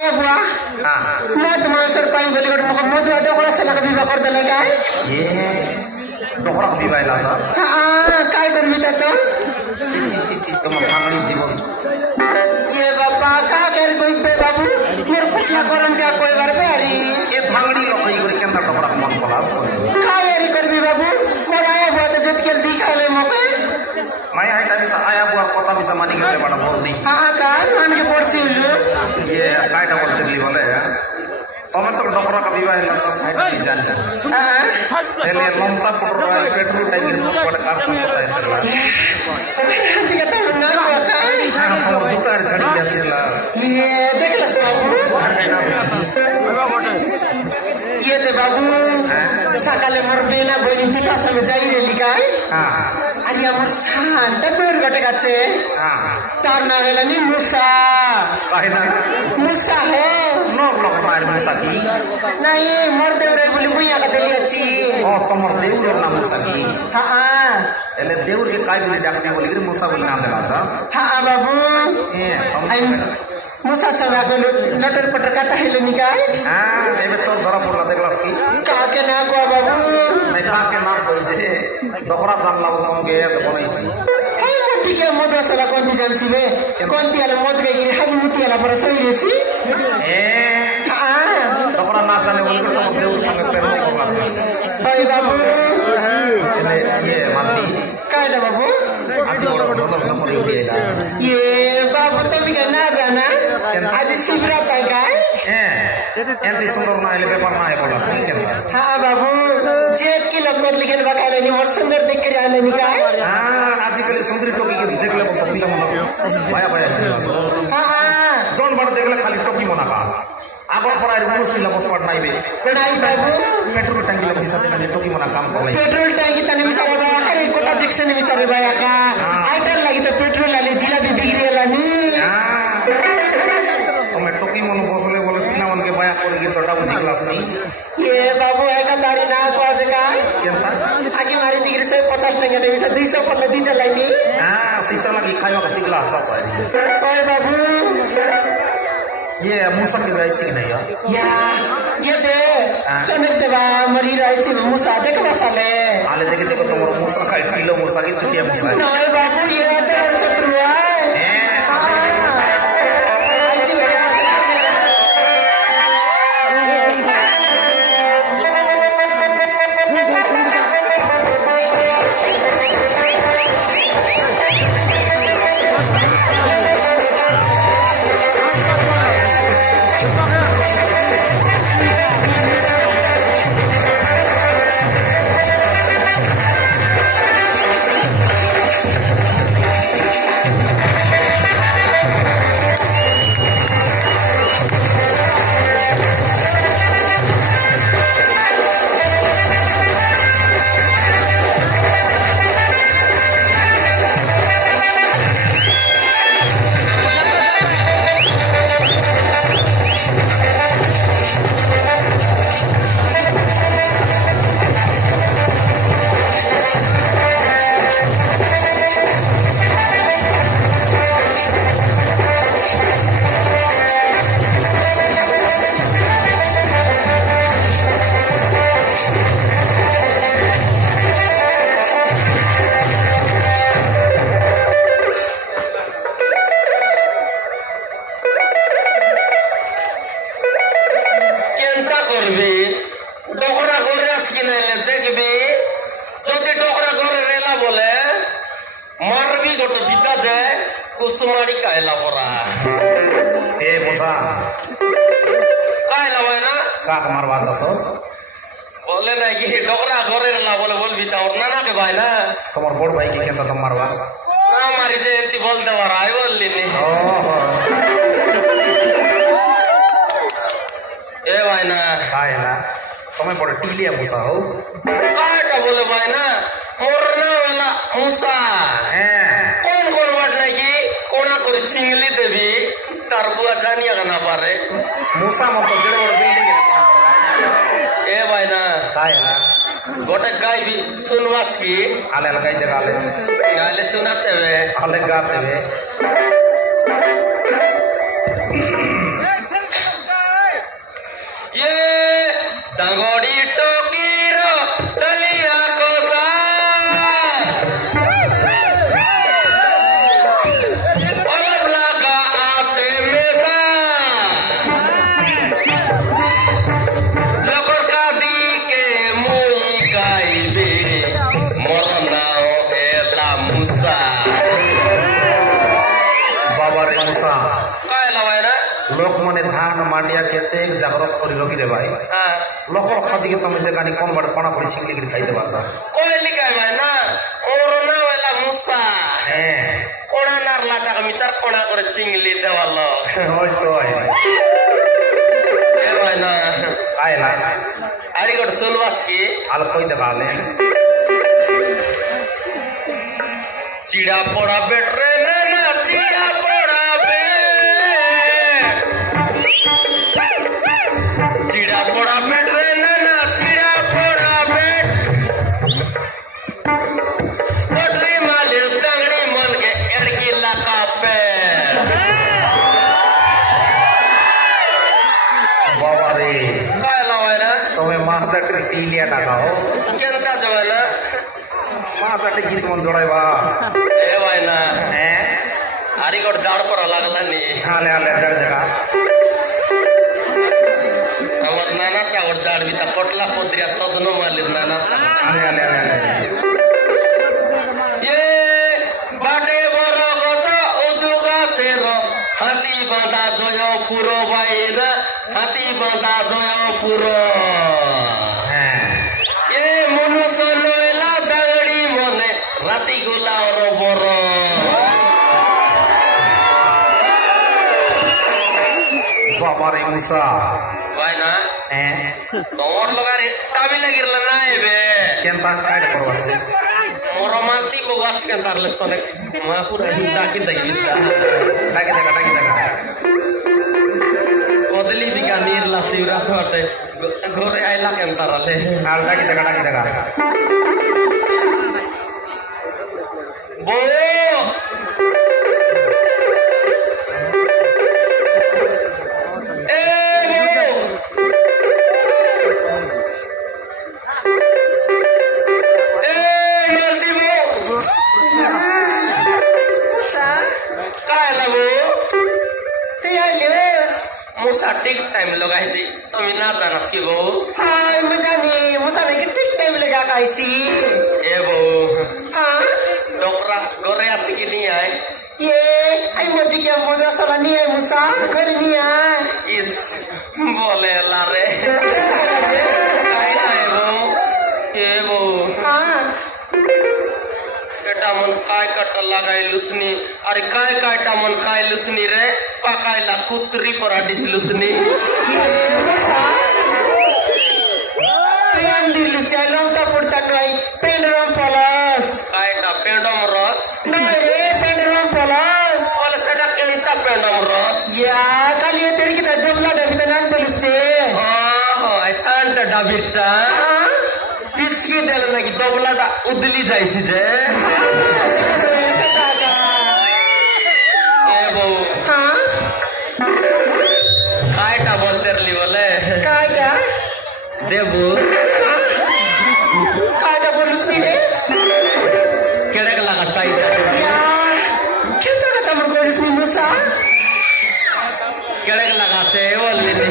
बुआ मत मासर पाई बोली गोटे मुख मधुआ डोकरा से लगा विवाह कर देले काय ये डोकरा विवाह लाचा हां काय करबी त तो ची तुम भांगड़ी जीवन ये बाबा का कर कोई पे बाबू मोर फुटला करम क्या कोई बार पे अरे ये भांगड़ी लोकई करे केंदा डोकरा मन पलास काय अरे करबी बाबू मोर आया बुआ त जत के दिखाले मके मैं आइटा भी आया बुआ पता भी समानी के बड़ा बोल दी हां का मान के पड़सी उल्लू ये कायटा बोलते ली बोले तमें तो डोकरा का विवाह लाचा साइड में जान हां पहले लंता पटरा पेट्रोल टैंकर में पड़ कार सब पता है ठीक है तो ना बुआ का हम जूता झड़ी गया सेला ये देख ला बाबू ये ले बाबू सकाले मोर बेना बहिनी तिका संग जाई रे लिकाय अरे हमर शांत दूर गटे गाचे तार ना गेला नि मुसा काहे ना मुसा हो नो लोग मार मुसा की नहीं मोर देउरे बोली मुइया का देली अछि ओ तमर देउर नाम मुसा की हां एले देउर के काय बोली डाकने बोली रे मुसा बोली नाम देला छ हां बाबू ए मुसा संगा को लटर पटर का ताहिले निकाय हां एबे चोर धरा पड़ला देखलास की का के ना को बाबू मैं का के नाम कोई छे डोकरा जानला तुम के तो बनई सही हे मती के मदो सला कोंती जानसी बे कोंती वाला मद के गिरी हाजी मुती वाला पर सही रेसी ए हां डोकरा ना जाने बोली तो तुम देउर संग पेर नहीं कोलास भाई बाबू एले ये मानती काय ना बाबू आज बड़ा झोलम समरी उड़ेला ये बाबू तो भी ना जाना आज शिवरात है काय एंती सुंदर ना एले पेपर ना है बोलास नहीं केंदा हां बाबू जेत की लगत लिखल बकाले नि मोर सुंदर देख के आले नि काय हां आज कल सुंदरी टोकी के देखले तो पिला मन भाया भाया हां जोन बड़ देखले खाली टोकी मना का आगर पर आइ रुस पिला बस पड़ नाइबे पढ़ाई बाबू पेट्रोल टंकी लगी साथे खाली टोकी मना काम कर पेट्रोल टंकी तने मिसा बाबा अरे कोटा जंक्शन मिसा रे बाया का आइटर लगी तो पेट्रोल वाली जिला भी बिगड़ेला नि तुम्हें टोकी मन बसले बोले पिला मन के बाया कर गिर टटा बुझी क्लास नहीं ये बाबू है का तारी ना को देगा केनता आगे मारी दिगरे से 50 टका दे मिसा 200 पर दी दे लाइनी हां शिक्षा लगी खाइवा का सिखला अच्छा सारी ओए बाबू ये मूसा की राइसी की नहीं या ये दे चमक देवा मरी राइसी मूसा देख बसाले आले देखे तो मोर मूसा खाई किलो मूसा की छुट्टियां मूसा नहीं बाबू ये तो शत्रु है कुसुमाड़ी कायला परा ए मुसा कायला है ना का तुम्हार बाचा सो बोले ना कि डोकरा घरे ला बोले बोल बिचाओ ना ना के भाई ना तुम्हार बड़ भाई के केंता तुम्हार बास ना मारी जे एंती बोल देवा राय बोल लीनी ए भाई ना काय ना तुम्हें बड़ टीलिया मुसा हो काटा बोले भाई ना मोरना वाला मुसा कौन कौन बात लगी कोना कर चिंगली देवी तरबुआ जानिया का ना पारे मुसा मत जड़े बड़ बिल्डिंग ए भाई ना काय ना गोटे गाय भी सुनवास की आले लगाई दे गाले सुनाते हुए आले गाते हुए Tanggodi Tokiro Dalia Kosa Ola Blaka Ate Mesa Lokor Kadi Ke Mui Kaibe Moronao Ela Musa বাবারে মুসা Kaila Vaina লোক মনে ধান মাটিয়া খেতে জাগ্রত করি রবি রে ভাই লোকর খাদিকে তুমি দেখানি কোন বাড়ি কোনা করে ছিংলি করে খাইতে পারছা Koili Kai Vaina Moronao Ela Musa হ্যাঁ Kona Narla Taka Misar Kona Kore Chingli Dewalo ওই তো Vaina আইলা Ari got Sulwaski আল কই দেখালে Chida Poda Betre Nana Chida Poda Be Chida Poda Betre Nana Chida Poda Bet Potri Malir Tangri Mon Ke Erki Laka Pe বাবারে Kaila Vaina তুমি মা চাকরি টিলিয়া টাকাও Kenta Joana মা চাকরি গীত মন জড়াইবা E Vaina হ্যাঁ Ari got Jad Pora Lagla Ni হালে হালে জড় দেখা Amar Nana Ta or Jad Vita Kotla Podria Sodno Malir Nana হালে হালে হালে Ye Bate Boro Gocha Uduga Chero Hati Banda Joyo Puro Vaina Hati Banda Joyo Puro হ্যাঁ Ye Munuso Noela Dangri Mone Rati Gula Oro Boro বাবারে মুসা Vaina হ্যাঁ Tomor Logare Tabi Lagirla Naibe কেনতা কাইট করবাছে Moromalti ko watch kan tarle sonek Mahapura Daki Dagita ডাকি দেখা Kodeli Bika Nir La Sivra Hote Gore Aila kan tarale আর ডাকি দেখা Bo Musa tik time लगाइसी तुमी ना जानास कि बो हाय मुजानी मुसाने के ठीक टाइम लगा काइसी ए बो हाँ डोकरा गोरे आछि कि नहीं आए ये आई मोटी क्या मुद्रा साला नहीं है मुसा घर नहीं है इस बोले लारे कितना बजे काय नाही बो ए बो हाँ केटा मन काय कट लगाई लुसनी अरे काय मन काय लुसनी रे पकायला कुत्री परा डिस लुसनी ये मुसा प्रियम दिल चलम ता पुरता टोई पेंडरम पलस कायटा पेंडम रस नहीं रे पेंडरम पलस ओले सेटा केंता पेंडम रस या कल ये तेरी की डबला डबिता नान पलुस्ते ओहो ऐसांट डाबिटा पिचकी देल नाकी डबलाटा उदली जायसी जे ए बो हाँ कायटा बोलतेरली बोले काटा देबू काटा पलुस्ते रे केड़े लगा साइड या कितना कता मर पलुस्ते मुसा केड़े लगा छे बोलली ने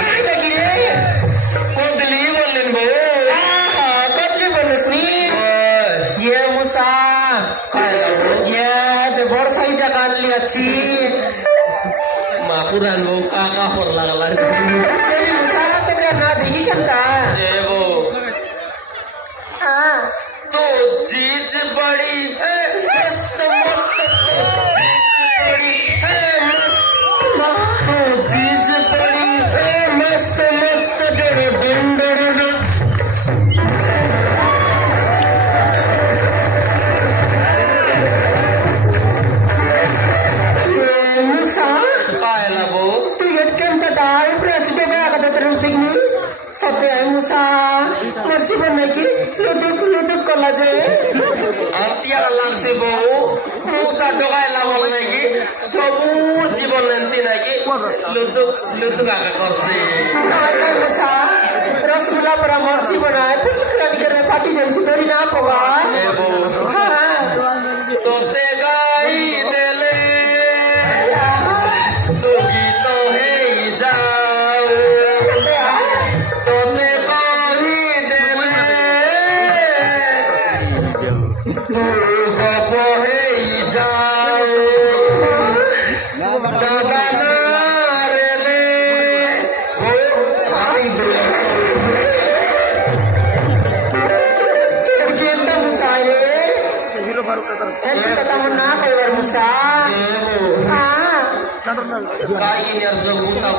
काटा की रे कोदली बोलली बो कतली पलुस्ते ये मुसा ये दे बड़ सही जगह ली अच्छी मापुरान बो का पर लागला तेरी मुसा तो क्या ना देखी करता ए बो हाँ तो चीज बड़ी है मस्त मस्त तो चीज बड़ी है मस्त तो चीज बड़ी है मस्त मस्त डर डर मुसा काय लगो तू यटकंत डाल प्रेसिडेंट में आकर तरफ दिखनी सत्य है मुसा मर्जी बनने की लुतुक कला जे अंतिया लागसे बो मुसा डगाय लागल नाकी सबूर जीवन नंती नाकी लुतुक आका करसे नहीं मुसा रसगुल्ला पर मर्ची बनाए पुचकरानी करे पार्टी जैसी तोरी ना पवा तोते गाई देले तू गीत हे जाओ तोते गाई देले तू गप हे जाओ दादा नारेले ओ आई दे kata muna kay Warmusa. Kain yang jauh